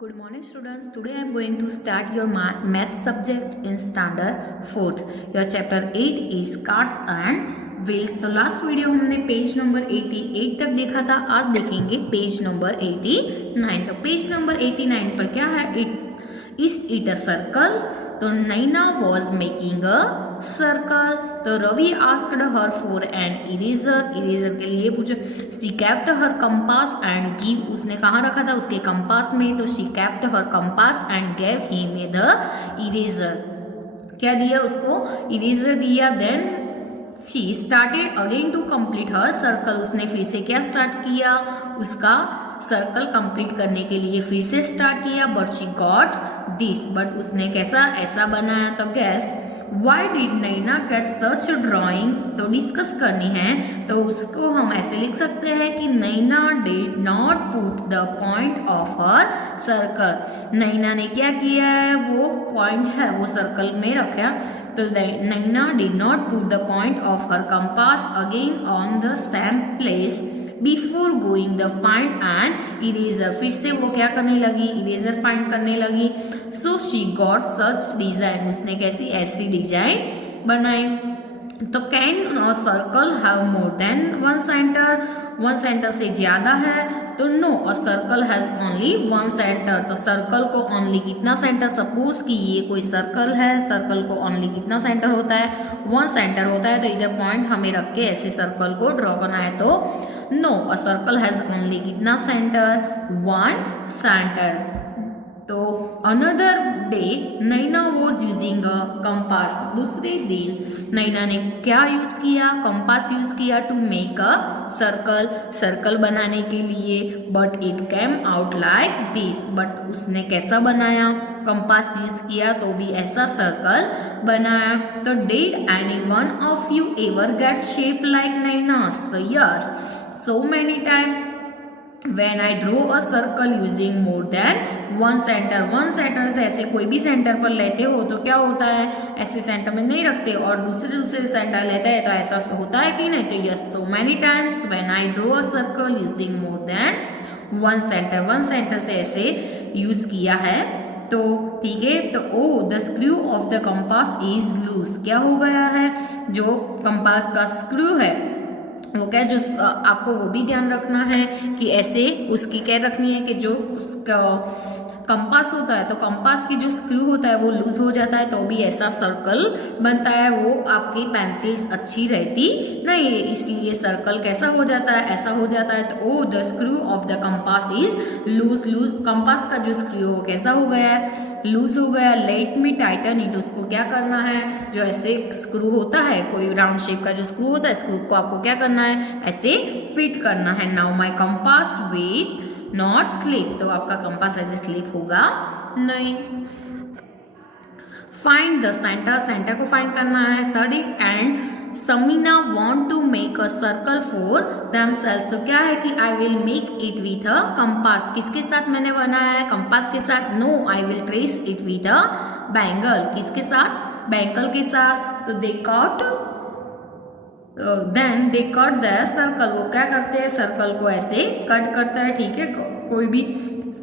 Good morning students. Today I am going to start your math subject in standard 4th. Your chapter 8 is cards and wheels. तो last video हमने page number 88 तक देखा था. आज देखेंगे page number 89. तो page number 89 पर क्या है? Is it a circle? तो नैना was making a circle. तो Ravi asked her for an eraser. Eraser के लिए पूछो. She kept her compass and give. उसने कहाँ रखा था? उसके कंपास में. तो she kept her compass and gave him the eraser. क्या दिया उसको? इरेजर दिया. Then she started again to complete her circle. उसने फिर से क्या स्टार्ट किया? उसका सर्कल कंप्लीट करने के लिए फिर से स्टार्ट किया. But she got this. But उसने कैसा ऐसा बनाया. तो gas why did Naina get such drawing. तो डिस्कस करनी है. तो उसको हम ऐसे लिख सकते हैं कि Naina did not put the point of her circle. Naina ने क्या किया है? वो पॉइंट है वो सर्कल में रखा. तो Naina did not put the point of her compass again on the same place before going the find and eraser. फिर से वो क्या करने लगी? इरेजर फाइंड करने लगी. So she got such design. उसने कैसी ऐसी डिजाइन बनाई. तो can a circle have more than one centre. One centre से ज्यादा है. तो no, a circle has only one centre. तो सर्कल को ओनली कितना सेंटर? सपोज कि ये कोई सर्कल है. सर्कल को ओनली कितना सेंटर होता है? वन सेंटर होता है. तो इधर पॉइंट हमें रख के ऐसे सर्कल को ड्रॉ करना है. तो no, a circle has only कितना सेंटर? One centre. तो another day Naina was using a compass. दूसरे दिन नैना ने क्या यूज किया? कंपास यूज किया to make a circle. Circle बनाने के लिए. But it came out like this. But उसने कैसा बनाया? कंपास यूज किया तो भी ऐसा सर्कल बनाया. तो did any one of you ever get shape like Naina's? तो yes, so many times when I draw a circle using more than one center. one center से ऐसे कोई भी सेंटर पर लेते हो तो क्या होता है? ऐसे सेंटर में नहीं रखते और दूसरे सेंटर लेते हैं तो ऐसा होता है कि नहीं? तो yes, so many times when I draw a circle using more than one center. one center से ऐसे यूज किया है. तो ठीक है. तो oh the screw of the compass is loose. क्या हो गया है? जो कंपास का स्क्रू है वो क्या, जो आपको वो भी ध्यान रखना है कि ऐसे उसकी क्या रखनी है कि जो उसका कंपास होता है तो कंपास की जो स्क्रू होता है वो लूज हो जाता है तो भी ऐसा सर्कल बनता है. वो आपकी पेंसिल्स अच्छी रहती नहीं है, इसलिए सर्कल कैसा हो जाता है? ऐसा हो जाता है. तो oh the screw of the compass is loose. Compass का जो स्क्रू हो कैसा हो गया है? लूज हो गया. Let me Titan it. उसको क्या करना है? जो ऐसे स्क्रू होता है, कोई राउंड शेप का जो स्क्रू होता है, स्क्रू को आपको क्या करना है? ऐसे फिट करना है. Now my compass with not slip. तो आपका कंपास ऐसे स्लिप होगा नहीं. Find the centre. सेंटर को फाइंड करना है. Sadie and Sameena want to make a circle for themselves. तो क्या है कि I will make it with a compass. किसके साथ मैंने बनाया है? कंपास के साथ. No, I will trace it with a bangle. किसके साथ? बैंगल के साथ. तो they cut then they cut the circle. वो क्या करते हैं? सर्कल को ऐसे कट करता है. ठीक है, कोई भी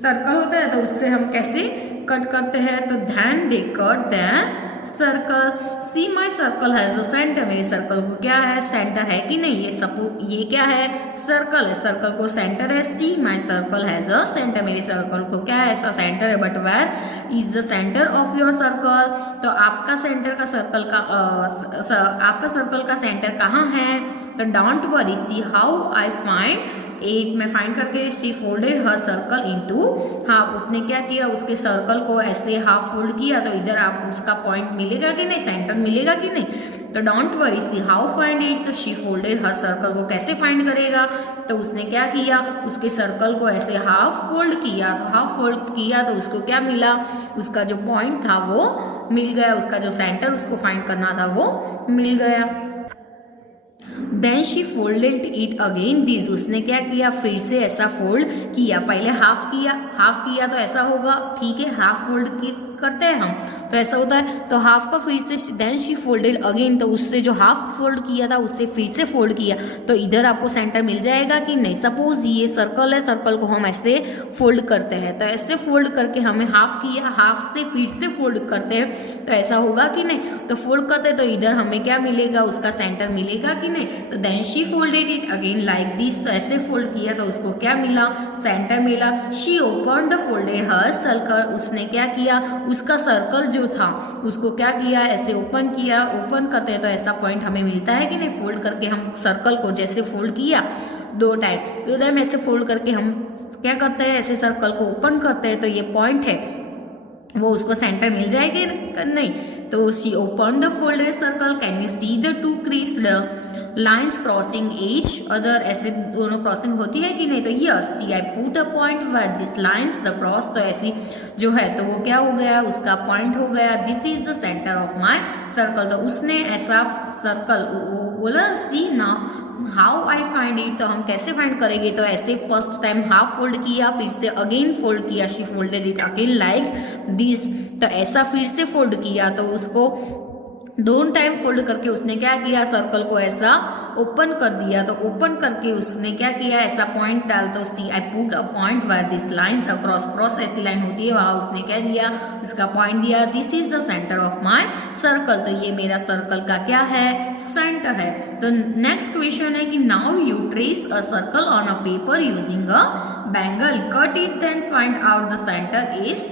सर्कल होता है तो उससे हम कैसे कट करते हैं? तो then they cut the circle. See my circle has a centre. मेरे सर्कल को क्या है? सेंटर है कि नहीं? ये क्या है? सर्कल है. सर्कल को सेंटर है. See my circle has a centre. मेरे सर्कल को क्या है? ऐसा सेंटर है. But where is the centre of your circle. तो आपका सेंटर का सर्कल का आपका सर्कल का सेंटर कहाँ है? तो don't worry, see how I find it. में फाइंड करके she folded her circle into half. उसने क्या किया? उसके सर्कल को ऐसे हाफ फोल्ड किया. तो इधर आप उसका पॉइंट मिलेगा कि नहीं? सेंटर मिलेगा कि नहीं? तो don't worry, see how find it. तो शी फोल्डेड हर सर्कल. वो कैसे फाइंड करेगा? तो उसने क्या किया? उसके सर्कल को ऐसे हाफ फोल्ड किया. तो हाफ फोल्ड किया तो उसको क्या मिला? उसका जो पॉइंट था वो मिल गया. उसका जो सेंटर उसको फाइंड करना था वो मिल गया. Then she folded it again this. उसने क्या किया? फिर से ऐसा फोल्ड किया. पहले हाफ किया. हाफ किया तो ऐसा होगा. ठीक है, हाफ फोल्ड करते हैं हम. तो ऐसा होता है। तो हाफ का फिर से देन शी फोल्डेड अगेन, तो उससे जो हाफ फोल्ड किया था उससे फिर से फोल्ड किया, तो इधर आपको सेंटर मिल जाएगा कि नहीं। सपोज ये सर्कल है, सर्कल को हम ऐसे फोल्ड करते हैं, तो ऐसे फोल्ड करके हमें हाफ किया, हाफ से फिर से फोल्ड करते हैं, तो ऐसा होगा कि नहीं। तो फोल्ड करते हैं तो इधर हमें क्या मिलेगा, उसका सेंटर मिलेगा कि नहीं। तो then she folded it again like this, तो ऐसे फोल्ड किया तो उसको क्या मिला, सेंटर मिला। She open the folded her circle, उसने क्या किया, उसका सर्कल जो था उसको क्या किया, ऐसे ओपन किया। ओपन करते हैं तो ऐसा पॉइंट हमें मिलता है कि नहीं। फोल्ड करके हम सर्कल को जैसे फोल्ड किया 2 टाइम ऐसे फोल्ड करके हम क्या करते हैं, ऐसे सर्कल को ओपन करते हैं, तो ये पॉइंट है वो उसको सेंटर मिल जाएगी नहीं। तो she open the folded circle, can you see the 2 creased lines crossing each other, ऐसे दोनों क्रॉसिंग होती है कि नहीं। तो yes see I put a point where this lines the cross, तो ऐसी जो है तो वो क्या हो गया, उसका पॉइंट हो गया। This is the centre of my circle, तो उसने ऐसा सर्कल बोला। See now how I find it, तो हम कैसे फाइंड करेंगे, तो ऐसे फर्स्ट टाइम हाफ फोल्ड किया, फिर से अगेन फोल्ड किया, she folded it again like this, तो ऐसा फिर से फोल्ड किया, तो उसको 2 टाइम फोल्ड करके उसने क्या किया, सर्कल को ऐसा ओपन कर दिया। तो ओपन करके उसने क्या किया, ऐसा पॉइंट डाल, तो see I put a point where this lines across, cross ऐसी लाइन होती है वहाँ उसने क्या दिया, इसका पॉइंट दिया। This is the centre of my circle, तो ये मेरा सर्कल का क्या है, सेंटर है। तो नेक्स्ट क्वेश्चन है कि now you trace a circle on a paper using a bangle, cut it then find out the centre is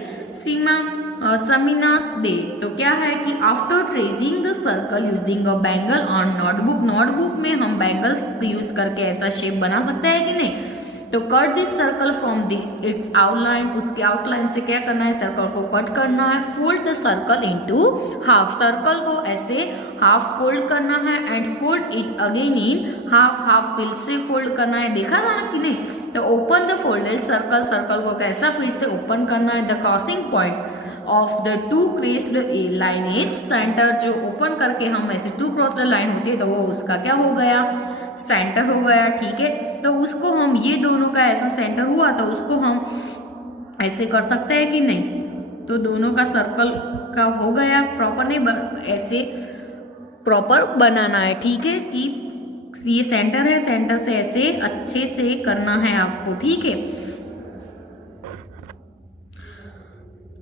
Sameena's day. तो क्या है कि after tracing the circle using a bangle on notebook, notebook में हम bangles use करके ऐसा shape बना सकते हैं कि नहीं। तो cut this circle from this it's outline, उसके आउटलाइन से क्या करना है, सर्कल को कट करना है। Fold the circle into half, circle को ऐसे हाफ फोल्ड करना है and fold it again in half, half फिर से फोल्ड करना है, देखा ना कि नहीं। तो open the folded circle, circle को कैसा फिर से ओपन करना है। The crossing point of the 2 creased line is centre, जो ओपन करके हम ऐसे 2 क्रॉस्ड लाइन होती है तो वो उसका क्या हो गया, सेंटर हो गया, ठीक है। तो उसको हम ये दोनों का ऐसा सेंटर हुआ तो उसको हम ऐसे कर सकते हैं कि नहीं। तो दोनों का सर्कल का हो गया, प्रॉपर नहीं ऐसे प्रॉपर बनाना है, ठीक है। कि ये सेंटर है, सेंटर से ऐसे अच्छे से करना है आपको, ठीक है।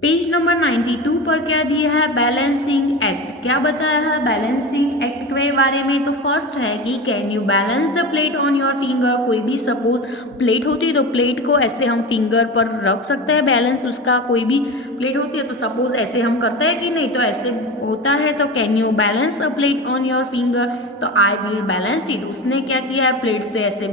पेज नंबर 92 पर क्या दिया है, बैलेंसिंग एक्ट, क्या बताया है बैलेंसिंग एक्ट के बारे में। तो फर्स्ट है कि can you balance the plate on your finger, कोई भी सपोज प्लेट होती है तो प्लेट को ऐसे हम फिंगर पर रख सकते हैं, बैलेंस उसका, कोई भी प्लेट होती है तो सपोज ऐसे हम करते हैं कि नहीं, तो ऐसे होता है। तो can you balance a plate on your finger, तो आई विल बैलेंस इट, उसने क्या किया है, प्लेट से ऐसे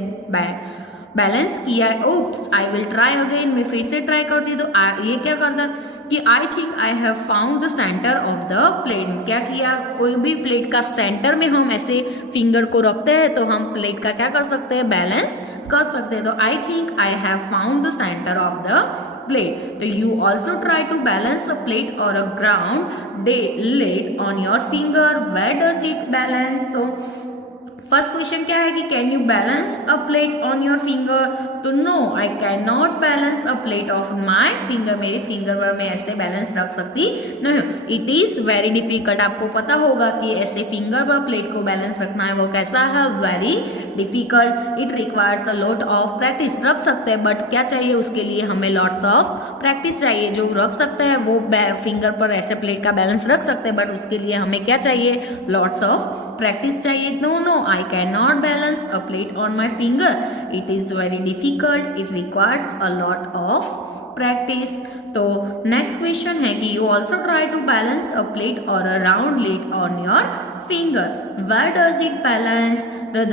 बैलेंस किया है। Oops I will try again, मैं फिर से ट्राई करती तो ये क्या करता कि आई think I have found the centre of the plate, क्या किया, कोई भी प्लेट का सेंटर में हम ऐसे फिंगर को रखते हैं तो हम प्लेट का क्या कर सकते हैं, बैलेंस कर सकते हैं। तो I think I have found the centre of the plate. तो you also try to balance a plate और a round plate on your finger, where does it balance. तो फर्स्ट क्वेश्चन क्या है कि can you balance a plate on your finger, तो no I can not balance a plate of my finger, मेरे finger पर मैं ऐसे balance रख सकती नहीं। इट इज वेरी डिफिकल्ट, आपको पता होगा कि ऐसे फिंगर पर प्लेट को बैलेंस रखना है वो कैसा है, very difficult. It requires a lot of practice, रख सकते हैं बट क्या चाहिए उसके लिए, हमें लॉट्स ऑफ प्रैक्टिस चाहिए। जो रख सकते हैं वो फिंगर पर ऐसे प्लेट का बैलेंस रख सकते हैं बट उसके लिए हमें क्या चाहिए, लॉट्स ऑफ प्रैक्टिस चाहिए। No I can not balance a plate on my finger, it is very difficult, it requires a lot of practice. तो नेक्स्ट क्वेश्चन है कि you also try to balance a plate और a round plate on your finger, where does it balance? The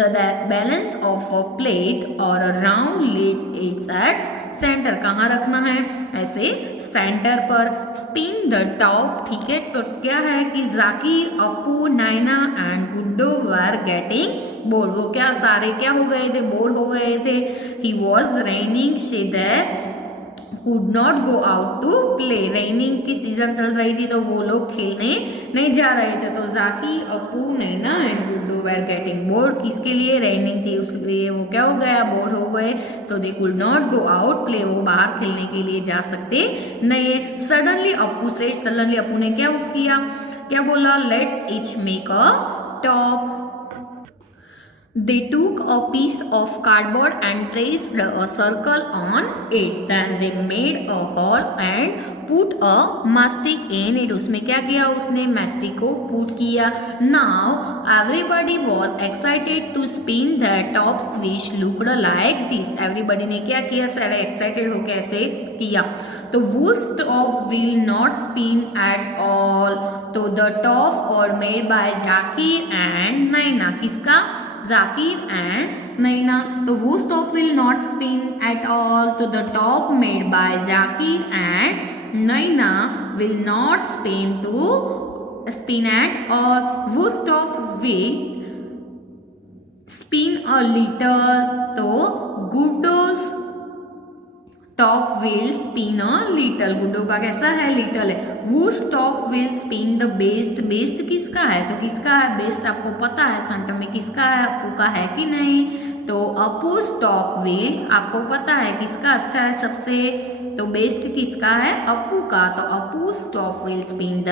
balance of a plate or a round lid is at center, कहाँ रखना है, ऐसे centre पर। Spin the top, ठीक है। तो क्या है कि Zakir, Appu, Naina and Guddu were getting bored, वो क्या सारे क्या हो गए थे, बोर्ड हो गए थे। He was raining, could not go out to play. Raining की सीजन चल रही थी तो वो लोग खेलने नहीं जा रहे थे। तो Zakir, Appu, Naina and Guddu were getting bored. किसके लिए? रेनिंग थी उसलिए वो क्या हो गया? बोर्ड हो गए। So they could not go out play, वो बाहर खेलने के लिए जा सकते नहीं। सडनली अपू से, सडनली अपू ने क्या किया? क्या बोला? Let's each make a top. They took a piece of cardboard and traced a circle on it. Then they made a hole and put a mastic in it. उसमें क्या किया? उसने mastic को put किया. Now everybody was excited to spin their tops which looked like this. Everybody ने क्या किया? सारे excited हो कैसे किया? तो whose top will not spin at all? तो the top or made by Zakir and Naina. किसका? Zakir and Naina. तो whose top will not spin at all? तो the top made by Zakir and Naina will not spin at all. Whose top will spin a little? तो Guddu's top will spin a little. Guddu का कैसा है? Little है। Wood's top will spin the best. Best किसका है? तो किसका है बेस्ट? आपको पता है सेंटर में किसका है? अपू का है कि नहीं? तो अपूज टॉप विल, आपको पता है किसका अच्छा है सबसे? तो बेस्ट किसका है? अपू का। तो Appu's top will spin the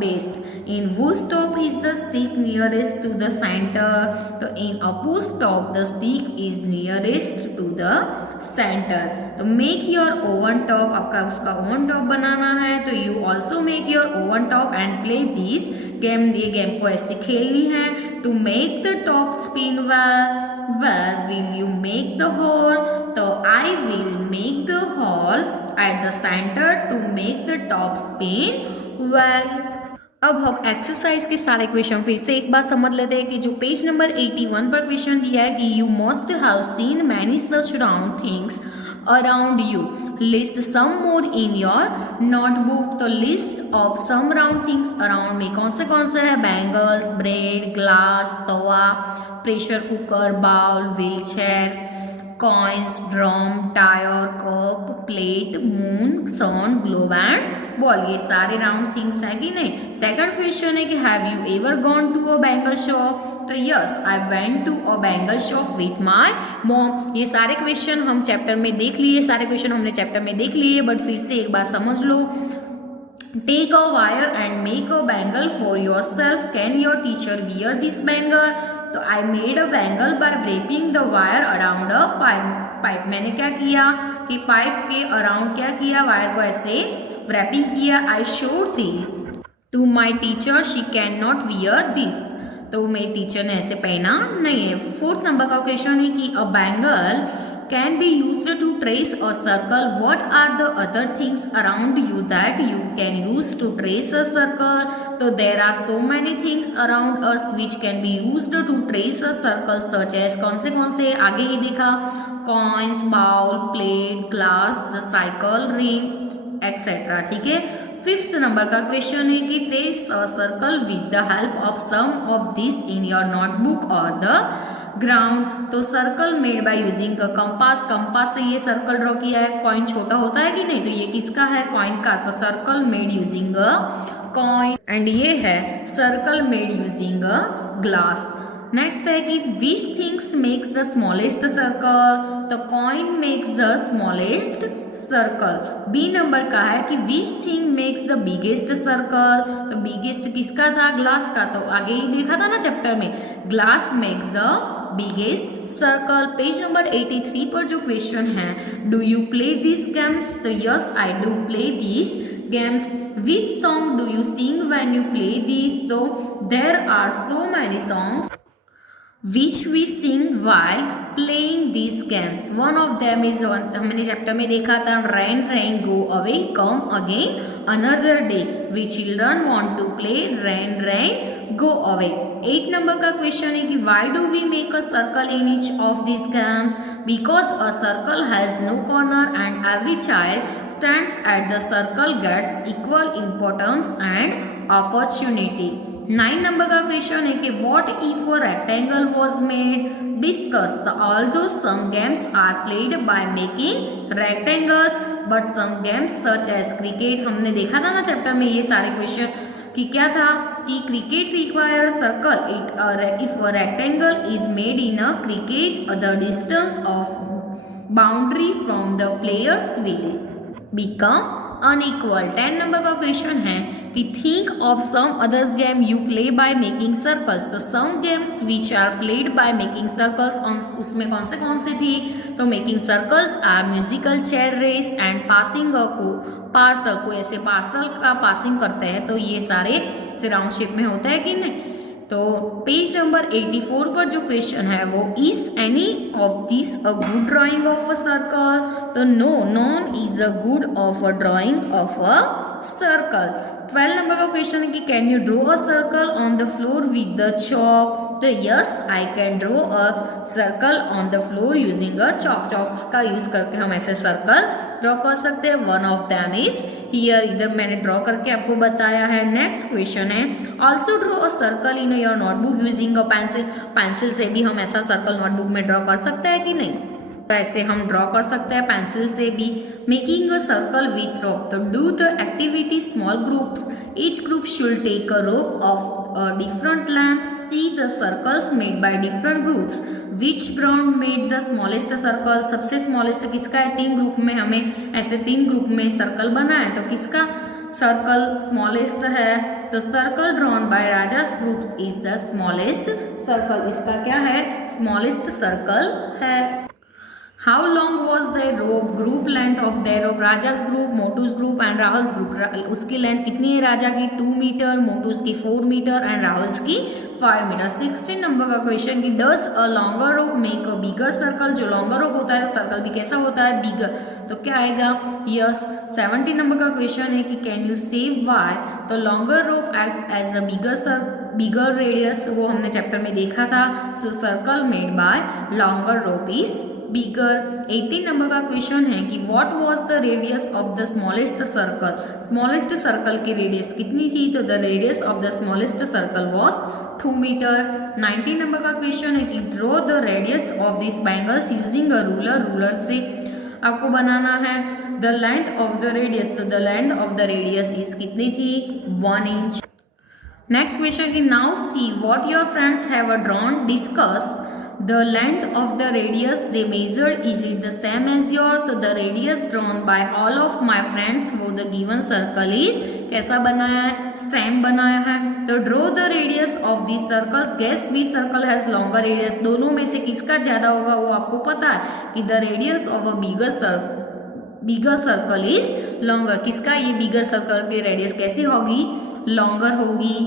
best. In whose top is the stick nearest to the centre. तो in Appu's top the stick is nearest to the centre. तो मेक योर ओवन टॉप, आपका उसका ओवन टॉप बनाना है। तो you also make your own top and play this game. ये game को ऐसे खेलनी है। To make the top spin where will you make the whole? तो I will make the hole at the centre to make the top spin well. अब हम exercise के सारे क्वेश्चन फिर से एक बार समझ लेते हैं कि जो पेज नंबर 81 पर क्वेश्चन दिया है कि you must have seen many such round things around you, list some more in your notebook. तो list of some round things around में कौन से है? Bangles, bread, glass, tawa, pressure cooker, bowl, wheel chair, coins, drum, tyre, cup, plate, moon, sun, globe and ball. ये सारे round things है कि नहीं? सेकंड क्वेश्चन है कि have you ever gone to a bangle shop? तो yes, I went to a bangle shop with my mom. ये सारे क्वेश्चन हम चैप्टर में देख लिए, सारे क्वेश्चन हमने चैप्टर में देख लिए, बट फिर से एक बार समझ लो। Take a wire and make a bangle for yourself. Can your teacher wear this bangle? तो I made a bangle by wrapping the wire around a pipe. मैंने क्या किया कि पाइप के अराउंड क्या किया? वायर को ऐसे wrapping किया। I showed this to my teacher, she can not wear this. तो मेरी टीचर ने ऐसे पहना नहीं है। फोर्थ नंबर का क्वेश्चन है कि a bangle can be used to trace a circle. What are the other things around you that you can use to trace a circle? तो there are so many things around us which can be used to trace a circle such as. कौन से आगे ही देखा? Coins, bowl, plate, glass, the cycle, ring etcetera. ठीक है। Fifth number का question है कि trace a circle with the help of some of this in your notebook और द ग्राउंड। तो circle made by using a compass. Compass से ये circle draw किया है। कॉइन छोटा होता है कि नहीं? तो ये किसका है? कॉइन का। तो circle made using a coin. And ये है circle made using a glass. Next है कि which things makes the smallest circle? तो coin makes the smallest circle. B number का है कि which thing makes the biggest circle? तो biggest किसका था? ग्लास का। तो आगे ही देखा था ना चैप्टर में, glass makes the biggest circle. Page number 83 पर जो क्वेश्चन है, do you play this games? तो yes, I do play this games. Which song do you sing when you play this? तो there are so many songs which we sing while playing these games. One of them is हमने chapter में देखा था, rain rain go away come again another day. We children want to play rain rain go away. 8 number का question है कि why do we make a circle in each of these games? Because a circle has no corner and every child stands at the circle gets equal importance and opportunity. 9 number का question है कि what if a rectangle was made? discuss the although some games are played by making rectangles but some games such as cricket, हमने देखा था ना chapter में ये सारे क्वेश्चन कि क्या था कि cricket require circle it if a rectangle is made in a cricket the distance of boundary from the players will become unequal. 10 number का क्वेश्चन है कि think of some others game you play by making circles. तो some games which are played by making circles, उसमें कौन से थी? तो making circles are musical chair race and passing a parcel, कोई ऐसे पार्सल का पासिंग करते हैं तो ये सारे राउंड शेप में होता है कि नहीं। तो पेज नंबर 84 पर जो क्वेश्चन है वो is any of this a good drawing of a circle? तो no, none is a good of a drawing of a circle. 12 number का क्वेश्चन है कि can you draw a circle on the floor with the chalk? तो yes, I can draw a circle on the floor using a chalk. Chalks का use करके हम ऐसे circle draw कर सकते हैं। One of them is here, इधर मैंने ड्रॉ करके आपको बताया है। नेक्स्ट क्वेश्चन है also draw a circle in your notebook using a pencil. Pencil से भी हम ऐसा सर्कल नोटबुक में ड्रॉ कर सकते हैं कि नहीं? तो ऐसे हम ड्रॉ कर सकते हैं पेंसिल से भी। Making a circle with rope, तो do the activity small groups, each group should take a rope of different lengths, see the circles made by different groups, which ground made the smallest circle? सबसे smallest किसका है? 3 group में हमें ऐसे 3 group में circle बना है तो किसका सर्कल स्मॉलेस्ट है? तो circle drawn by rajas groups is the smallest circle. इसका क्या है? स्मॉलेस्ट सर्कल है। How long was their rope? Group length of their rope. राजा's group, मोटू's group and राहुल's group. उसकी लेंथ कितनी है? राजा की 2 मीटर, मोटू's की 4 मीटर एंड राहुल's की 5 मीटर। 16 नंबर का क्वेश्चन कि does a longer rope make a bigger circle? जो लॉन्गर रोप होता है सर्कल भी कैसा होता है? बिगर। तो क्या आएगा? यस। 17 नंबर का क्वेश्चन है कि कैन यू सेव वाई? तो longer rope acts as a bigger radius, वो हमने चैप्टर में देखा था। So circle made by longer rope is bigger. 18 number का क्वेश्चन है कि what was the radius of the smallest circle? Smallest circle की रेडियस कितनी थी? तो the radius of the smallest circle was 2 metre. 19 number का क्वेश्चन है कि draw the radius of this bangles using a ruler. Ruler से आपको बनाना है। The length of the radius, तो the length of the radius is कितनी थी? 1 इंच। नेक्स्ट क्वेश्चन कि now see what your friends have drawn, discuss the length of the radius they measured, is it the same as your? तो the radius drawn by all of my friends for the given circle is कैसा बनाया है? Same बनाया है। तो draw the radius of these circles, guess which circle has longer radius? दोनों में से किसका ज्यादा होगा वो आपको पता है कि the radius of a bigger circle is longer। किसका? ये bigger circle की रेडियस कैसी होगी? लॉन्गर होगी।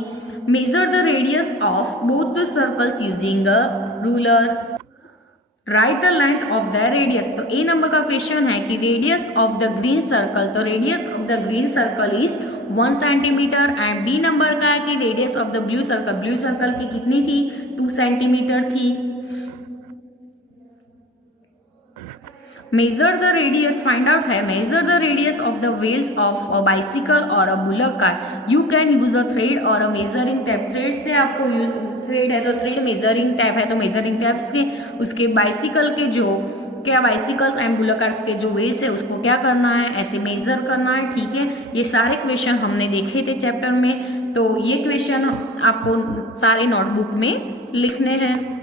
Measure the radius of both the circles using a ruler. Write the length of their radius. तो ए नंबर का क्वेश्चन है कि radius of the green circle, तो radius of the green circle is 1 centimetre. And B number का है कि radius of the blue circle की कितनी थी? 2 सेंटीमीटर थी। Measure the radius, find out है measure the radius of the wheels of a bicycle और a bullock cart. You can use a thread और अ मेजरिंग टैप। थ्रेड से आपको thread है तो थ्रेड, मेजरिंग टैप है तो मेजरिंग टैप्स के उसके बाइसिकल के जो क्या बाइसिकल्स एंड बुलक कार्स के जो व्हील्स है उसको क्या करना है? ऐसे मेजर करना है। ठीक है, ये सारे क्वेश्चन हमने देखे थे चैप्टर में, तो ये क्वेश्चन आपको सारे नोटबुक में लिखने हैं।